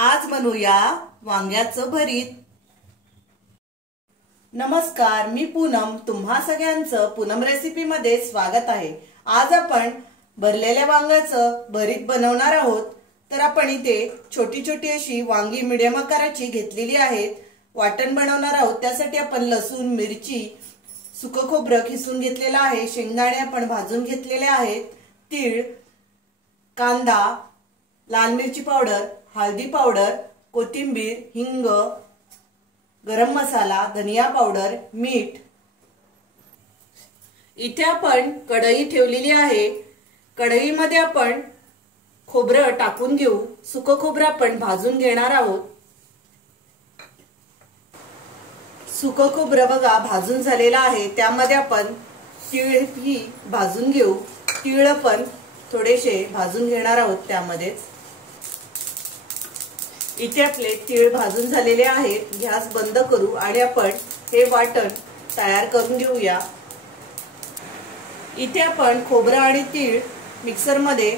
आज बनवूया वांग्याचं भरीत। नमस्कार, मी पूनम, तुम्हा सगळ्यांचं पूनम रेसिपी मध्ये स्वागत आहे। आज आपण भरलेल्या वांग्याचं भरीत बनवणार आहोत। तर आपण इथे छोटी छोटी अशी वांगी मीडियम आकाराची घेतलेली आहेत। वाटण बनवणार आहोत, त्यासाठी आपण लसूण, मिरची, सुकं खोबरं किसून घेतलेलं आहे, शेंगदाणे आपण भाजून घेतलेले आहेत, तीळ, कांदा, लाल मिरची पावडर, हळदी पावडर, कोथिंबीर, हिंग, गरम मसाला, धनिया पावडर, मीठ। इथे आपण कढई ठेवलेली आहे। कढईमध्ये आपण खोबरं टाकून घेऊ। सुकं खोबरं आपण भाजून घेणार आहोत। सुकं खोबरं बघा भाजून झालेलं आहे। त्यामध्ये आपण तीळ ही भाजून घेऊ। तीळ पण थोडेसे भाजून घेणार आहोत त्यामध्येच। इथे आपले तीळ भाजून झालेले आहेत। गॅस बंद करू आणि आपण हे वाटण तयार करून घेऊया। इथे आपण खोबरं आणि तीळ मिक्सर मध्ये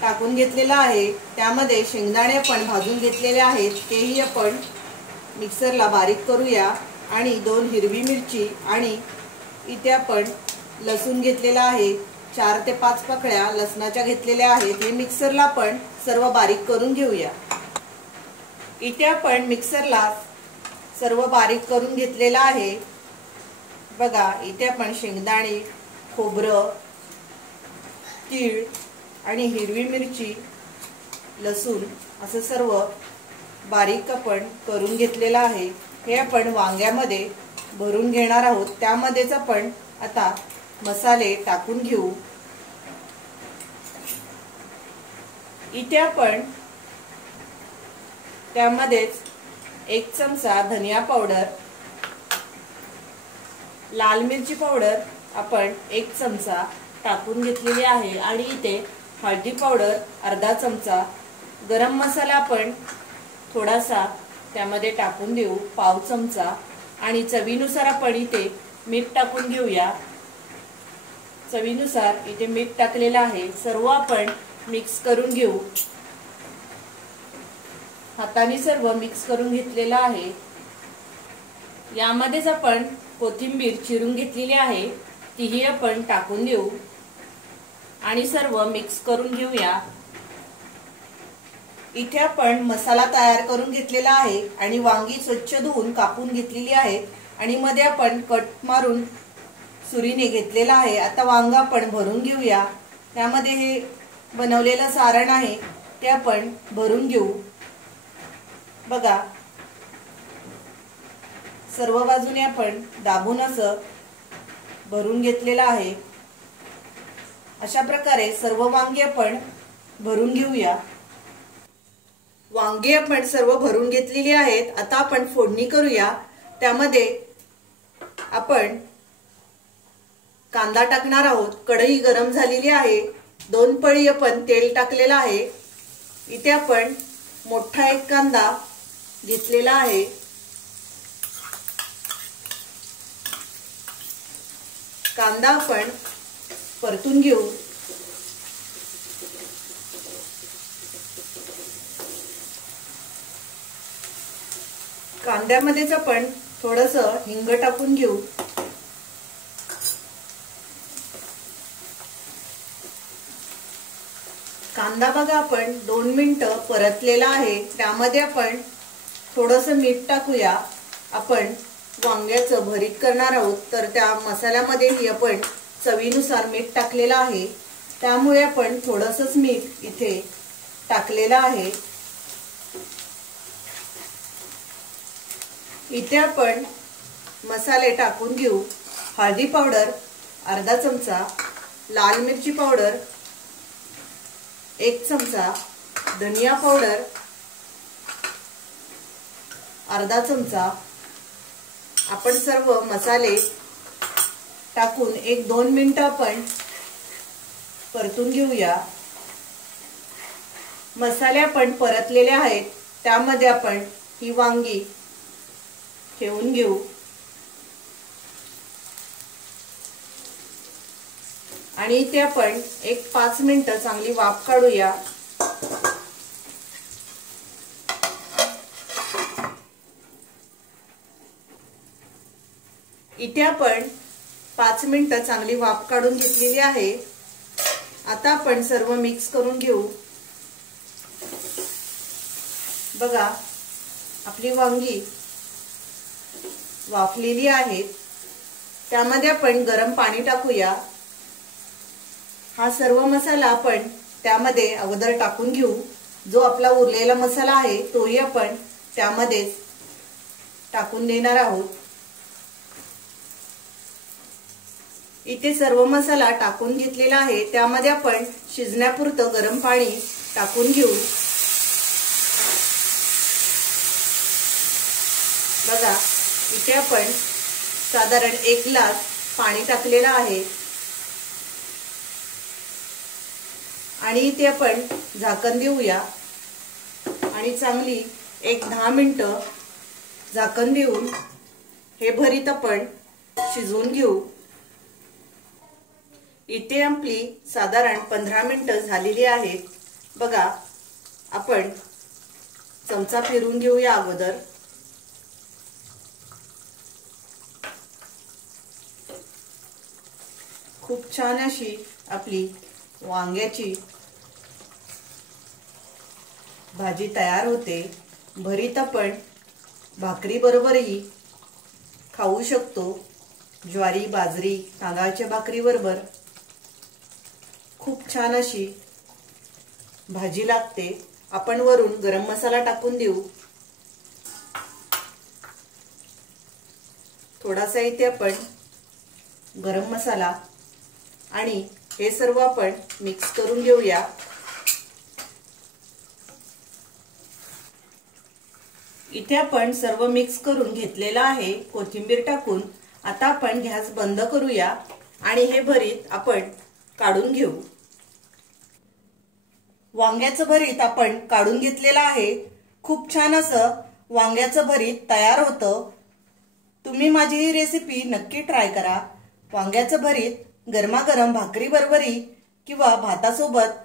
टाकून घेतलेलं आहे। त्यामध्ये शेंगदाणे आपण भाजून घेतलेले आहेत, तेही आपण मिक्सरला बारीक करूया। आणि 2 हिरवी मिरची आणि इथे आपण लसूण घेतलेला आहे। 4 ते 5 पाकळ्या लसणाच्या घेतलेल्या आहेत। हे मिक्सरला आपण सर्व बारीक करून घेऊया। इथे आपण मिक्सरला सर्व बारीक करून घेतलेला आहे। बघा, इथे आपण शेंगदाणे, खोबरं, तीळ आणि हिरवी मिरची, लसूण असं सर्व बारीक आपण करून घेतलेला आहे। हे आपण वांग्यामध्ये भरून घेणार आहोत। त्यामध्येच आपण आता मसाले टाकून घेऊ। इथे आपण त्यामध्येच 1 चमचा धनिया पावडर, लाल मिरची पावडर आपण 1 चमचा टाकून घेतलेली आहे। आणि इथे हळदी पावडर अर्धा चमचा, गरम मसाला आपण थोडासा त्यामध्ये टाकून देऊ, पाव चमचा। आणि चवीनुसार आपण इथे मीठ टाकून घेऊया। चवीनुसार इथे मीठ टाकलेलं आहे। सर्व आपण मिक्स करून घेऊ। हाताने सर्व मिक्स करून घेतलेलं आहे। यामध्येच आपण कोथिंबीर चिरून घेतलेली आहे, तीही आपण टाकून देऊ आणि सर्व मिक्स करून घेऊया। इथे आपण मसाला तयार करून घेतलेला आहे आणि वांगी स्वच्छ धुवून कापून घेतलेली आहेत आणि मध्ये आपण कट मारून सुरीने घेतलेला आहे। आता वांग आपण भरून घेऊया। त्यामध्ये हे बनवलेलं सारण आहे ते आपण भरून घेऊ। बघा, सर्व बाजूने आपण दाबून असं भरून घेतलेलं आहे। अशा प्रकारे सर्व वांगी आपण भरून घेऊया। वांगी आपण सर्व भरून घेतलेली आहेत। आता आपण फोडणी करूया। त्यामध्ये आपण कांदा टाकणार आहोत। कढई गरम झालेली आहे। 2 पळी आपण तेल टाकलेलं आहे। इथे आपण मोठा 1 कांदा घेतलेला आहे। कांदा आपण परतून घेऊ। कांद्यामध्येच आपण थोडंसं हिंग टाकून घेऊ। कांदा बघा आपण 2 मिनिटं परतलेला आहे। त्यामध्ये आपण थोडंसं मीठ टाकूया। आपण वांग्याचं भरीत करणार आहोत, तर त्या मसाल्यामध्येही आपण चवीनुसार मीठ टाकलेलं आहे। त्यामुळे आपण थोडंसंच मीठ इथे टाकलेलं आहे। इथे आपण मसाले टाकून घेऊ। हळदी पावडर अर्धा चमचा, लाल मिरची पावडर 1 चमचा, धनिया पावडर अर्धा चमचा। आपण सर्व मसाले टाकून 1-2 मिनिटं आपण परतून घेऊया। मसाले आपण परतलेले आहेत। त्यामध्ये आपण ही वांगी ठेवून घेऊ आणि इथे आपण 1-5 मिनिटं चांगली वाफ काढूया। इथे आपण 5 मिनिटं चांगली वाफ काढून घेतलेली आहे। आता आपण सर्व मिक्स करून घेऊ। बघा, आपली वांगी वाफलेली आहेत। त्यामध्ये आपण गरम पाणी टाकूया। हा सर्व मसाला आपण त्यामध्ये अगोदर टाकून घेऊ। जो आपला उरलेला मसाला आहे तोही आपण त्यामध्ये टाकून देणार आहोत। इथे सर्व मसाला टाकून घेतलेला आहे। त्यामध्ये आपण शिजण्यापुरतं गरम पाणी टाकून घेऊ। बघा, इथे आपण साधारण 1 ग्लास पाणी टाकलेलं आहे आणि इथे आपण झाकण देऊया आणि चांगली 10 मिनिटं झाकण देऊन हे भरीत आपण शिजवून घेऊ। इथे आपली साधारण 15 मिनिटं झालेली आहेत। बघा, आपण चमचा फिरवून घेऊया अगोदर। खूप छान अशी आपली वांग्याची भाजी तयार होते। भरीत आपण भाकरी बरोबरही खाऊ शकतो। ज्वारी, बाजरी, तांदळाच्या भाकरी बरोबर खूप छान अशी भाजी लागते। आपण वरून गरम मसाला टाकून देऊ। थोडासा इथे आपण गरम मसाला आणि हे सर्व आपण मिक्स करून घेऊया। इथे आपण सर्व मिक्स करून घेतलेला आहे कोथिंबीर टाकून। आता आपण गॅस बंद करूया आणि हे भरीत आपण काढून घेऊ। वांग्याचं भरीत आपण काढून घेतलेलं आहे। खूप छान असं वांग्याचं भरीत तयार होतं। तुम्ही माझी ही रेसिपी नक्की ट्राय करा। वांग्याचं भरीत गरमागरम भाकरी बरोबरही किंवा भातासोबत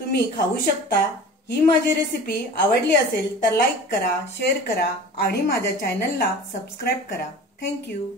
तुम्ही खाऊ शकता। ही माझी रेसिपी आवडली असेल तर लाईक करा, शेअर करा आणि माझ्या चॅनलला सबस्क्राइब करा। Thank you.